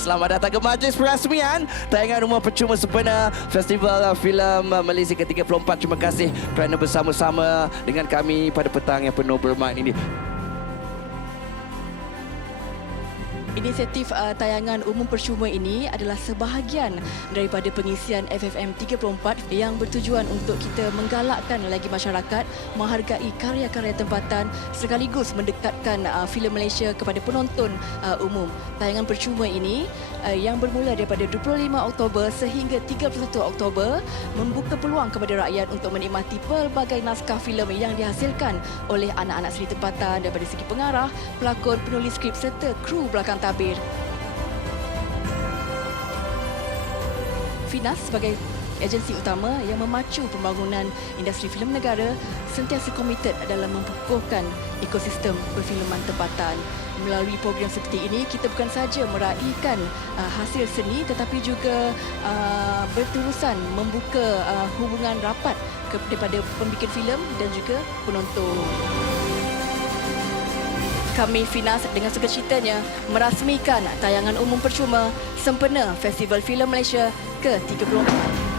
Selamat datang ke majlis perasmian tayangan rumah percuma sempena Festival Filem Malaysia ke-34. Terima kasih kerana bersama-sama dengan kami pada petang yang penuh bermakna ini. Inisiatif uh, tayangan umum percuma ini adalah sebahagian daripada pengisian FFM 34 yang bertujuan untuk kita menggalakkan lagi masyarakat menghargai karya-karya tempatan sekaligus mendekatkan uh, filem Malaysia kepada penonton uh, umum. Tayangan percuma ini uh, yang bermula daripada 25 Oktober sehingga 31 Oktober membuka peluang kepada rakyat untuk menikmati pelbagai naskah filem yang dihasilkan oleh anak-anak seni tempatan daripada segi pengarah, pelakon, penulis skrip serta kru belakang tabir. Finas sebagai agensi utama yang memacu pembangunan industri filem negara sentiasa komited dalam memkukuhkan ekosistem perfilman tempatan. Melalui program seperti ini, kita bukan saja meraihkan uh, hasil seni tetapi juga uh, berterusan membuka uh, hubungan rapat kepada pembikin filem dan juga penonton. Kami Finas dengan sukacitanya merasmikan tayangan umum percuma sempena Festival Filem Malaysia ke-34.